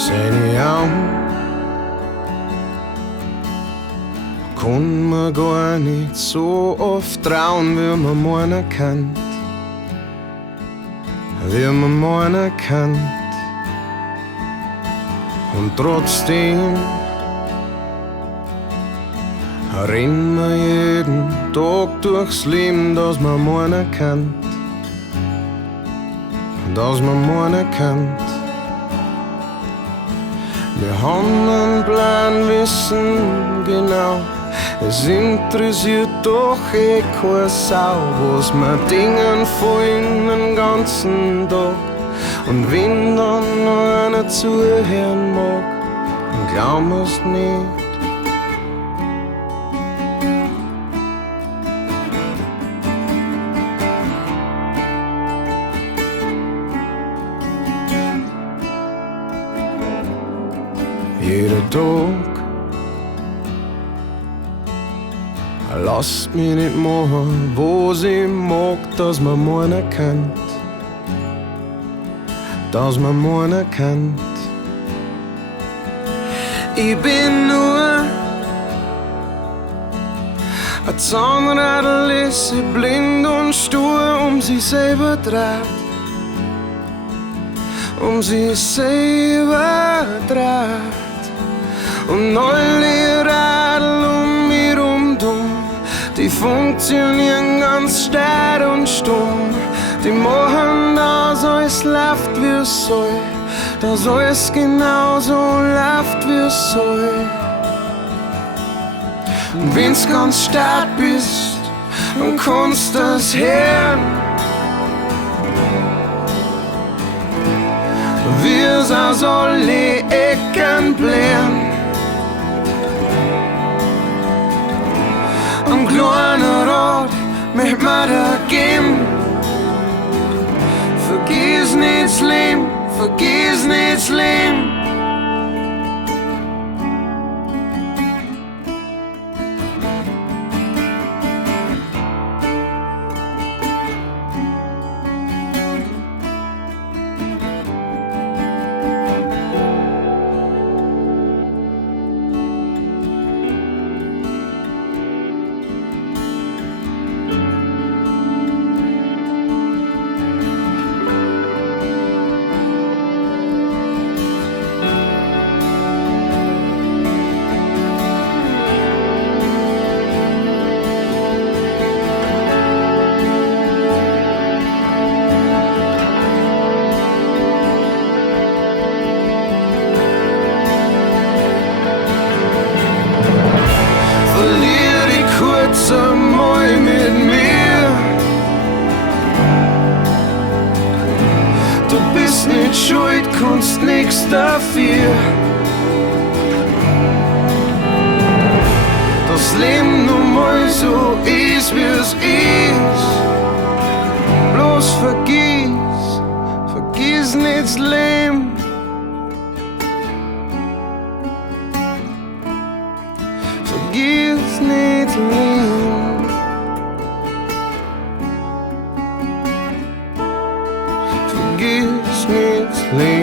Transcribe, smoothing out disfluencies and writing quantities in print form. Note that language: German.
seine Augen kann man gar nicht so oft trauen, wie man meinen kann. Wie man meinen kann. Und trotzdem rennen wir jeden Tag durchs Leben, dass man meinen kann. Dass man meinen kann. Wir haben einen Plan, wissen genau, es interessiert doch keine Sau, was wir dingen wollen den ganzen Tag. Und wenn dann noch einer zuhören mag, dann glauben wir's nicht. Jeder Tag lasst mich nicht machen, was ich mag, dass man meinen kennt. Dass man meinen kennt. Ich bin nur ein Zahnradl, ist sie blind und stur um sich selber dreht. Um sich selber dreht. Und alle Radl um mich dumm, die funktionieren ganz starr und stumm. Die machen, dass alles läuft wie es soll, dass alles genauso läuft wie es soll. Und wenn's ganz stark bist, dann kannst das hören. Wir's aus alle Ecken blären. Ein kleiner Rat möcht mir da geben. Vergiss nicht das Leben, vergiss nicht das Leben. Mal mit mir. Du bist nicht schuld, kannst nix dafür. Das Leben nun mal so ist, wie es ist. Bloß vergiss nicht das Leben. Vergiss nicht das Leben. Vergiss nicht das Leben.